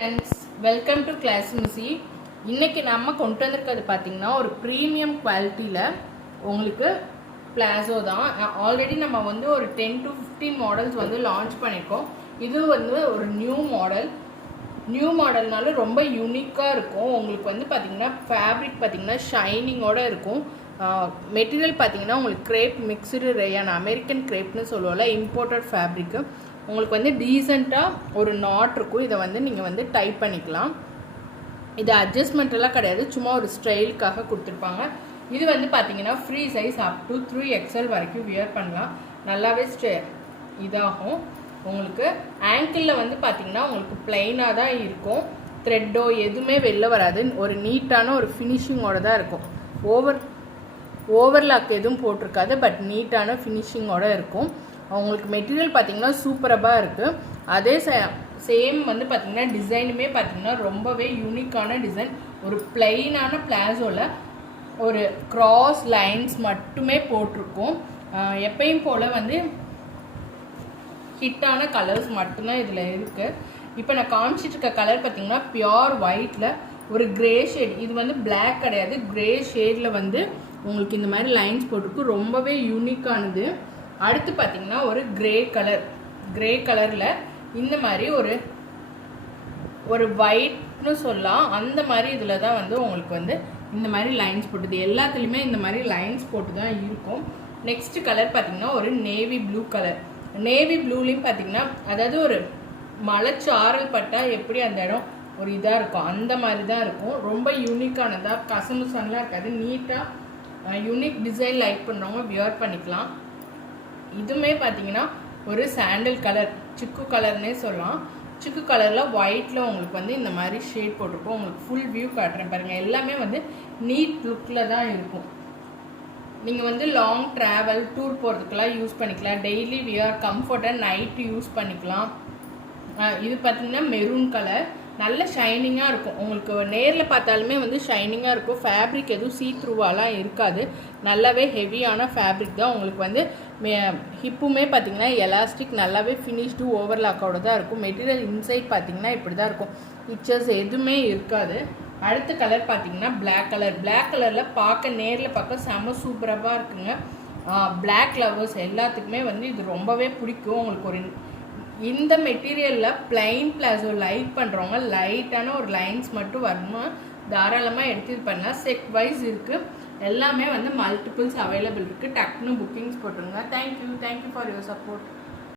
Friends, welcome to class மியூசி. இன்றைக்கி நம்ம கொண்டு வந்திருக்கிறது பார்த்திங்கன்னா ஒரு ப்ரீமியம் குவாலிட்டியில் உங்களுக்கு பிளாசோ தான். ஆல்ரெடி நம்ம வந்து ஒரு 10 to 15 மாடல்ஸ் வந்து லான்ச் பண்ணியிருக்கோம். இது வந்து ஒரு நியூ மாடல்னால ரொம்ப யூனிக்காக இருக்கும். உங்களுக்கு வந்து பார்த்திங்கன்னா ஃபேப்ரிக் பார்த்திங்கன்னா ஷைனிங்கோடு இருக்கும். மெட்டீரியல் பார்த்திங்கன்னா உங்களுக்கு கிரேப் மிக்சடு ரேயான் அமெரிக்கன் கிரேப்னு சொல்லுவோம்ல, இம்போர்ட்டட் ஃபேப்ரிக்கு. உங்களுக்கு வந்து டீசெண்டாக ஒரு நாட் இருக்கும். இதை வந்து நீங்கள் வந்து டைப் பண்ணிக்கலாம். இது அட்ஜஸ்ட்மெண்ட் எல்லாம் கிடையாது, சும்மா ஒரு ஸ்டைலுக்காக கொடுத்துருப்பாங்க. இது வந்து பார்த்தீங்கன்னா free size up to 3XL வரைக்கும் வியர் பண்ணலாம். நல்லாவே இதாகும். உங்களுக்கு ஆங்கிளில் வந்து பார்த்தீங்கன்னா உங்களுக்கு பிளைனாக தான் இருக்கும். த்ரெட்டோ எதுவுமே வெளில வராது. ஒரு நீட்டான ஒரு ஃபினிஷிங்கோடு தான் இருக்கும். ஓவர்லாக் எதுவும் போட்டிருக்காது, பட் நீட்டான ஃபினிஷிங்கோடு இருக்கும். அவங்களுக்கு மெட்டீரியல் பார்த்திங்கன்னா சூப்பராக இருக்குது. அதே சேம் வந்து பார்த்திங்கன்னா டிசைனுமே பார்த்திங்கன்னா ரொம்பவே யூனிக்கான டிசைன். ஒரு பிளெயினான பிளாசோவில் ஒரு கிராஸ் லைன்ஸ் மட்டுமே போட்டிருக்கோம். எப்பயும் போல் வந்து ஹிட்டான கலர்ஸ் மட்டும்தான் இதில் இருக்குது. இப்போ நான் காமிச்சிட்டு இருக்க கலர் பார்த்திங்கன்னா பியோர் ஒயிட்டில் ஒரு கிரே ஷேட். இது வந்து பிளாக் கிடையாது, கிரே ஷேடில் வந்து உங்களுக்கு இந்த மாதிரி லைன்ஸ் போட்டிருக்கு. ரொம்பவே யூனிக்கானது. அடுத்து பார்த்தீங்கன்னா ஒரு கிரே கலரில் இந்த மாதிரி ஒரு ஒயிட்னு சொல்லலாம். அந்த மாதிரி இதில் தான் வந்து உங்களுக்கு வந்து இந்த மாதிரி லைன்ஸ் போட்டுது. எல்லாத்துலேயுமே இந்த மாதிரி லைன்ஸ் போட்டு தான் இருக்கும். நெக்ஸ்ட் கலர் பார்த்தீங்கன்னா ஒரு நேவி ப்ளூ கலர். நேவி ப்ளூலேயும் பார்த்தீங்கன்னா அதாவது ஒரு மலைச்சாரல் பட்டால் எப்படி அந்த இடம் ஒரு இதாக இருக்கும், அந்த மாதிரி தான் இருக்கும். ரொம்ப யூனிக்கானதாக, கசமுசன்லாம் இருக்காது. நீட்டாக யூனிக் டிசைன் லைக் பண்ணுறவங்க வியர் பண்ணிக்கலாம். இதுவுமே பார்த்தீங்கன்னா ஒரு சாண்டல் கலர், சிக்கு கலர்னே சொல்லலாம். சிக்கு கலரில் ஒயிட்டில் உங்களுக்கு வந்து இந்த மாதிரி ஷேட் போட்டிருக்கோம். உங்களுக்கு ஃபுல் வியூ காட்டுறேன் பாருங்கள். எல்லாமே வந்து நீட் லுக்கில் தான் இருக்கும். நீங்கள் வந்து லாங் ட்ராவல் டூர் போகிறதுக்கெல்லாம் யூஸ் பண்ணிக்கலாம். டெய்லி வியர் கம்ஃபர்ட்டாக நைட்டு யூஸ் பண்ணிக்கலாம். இது பார்த்தீங்கன்னா மெரூன் கலர், நல்ல ஷைனிங்காக இருக்கும். உங்களுக்கு நேரில் பார்த்தாலுமே வந்து ஷைனிங்காக இருக்கும். ஃபேப்ரிக் எதுவும் சீ-த்ரூவாலாம் இருக்காது. நல்லாவே ஹெவியான ஃபேப்ரிக் தான். உங்களுக்கு வந்து ஹிப்புமே பார்த்திங்கன்னா எலாஸ்டிக், நல்லாவே ஃபினிஷ்டு ஓவர்லாக்கோட தான் இருக்கும். மெட்டீரியல் இன்சைட் பார்த்திங்கன்னா இப்படி தான் இருக்கும். பிக்சர்ஸ் எதுவுமே இருக்காது. அடுத்த கலர் பார்த்திங்கன்னா பிளாக் கலரில் நேரில் பார்க்க செம சூப்பராக இருக்குங்க. பிளாக் லவர்ஸ் எல்லாத்துக்குமே வந்து இது ரொம்பவே பிடிக்கும். உங்களுக்கு இந்த மெட்டீரியலில் பிளைன் பிளாசோ லைக் பண்ணுறவங்க லைட்டான ஒரு லைன்ஸ் மட்டும் வரணும், தாராளமாக எடுத்து பண்ணலாம். செட் வைஸ் இருக்குது. எல்லாமே வந்து மல்டிபிள்ஸ் அவைலபிள் இருக்குது. டக்குன்னு புக்கிங்ஸ் போட்டுருங்க. Thank you for your support.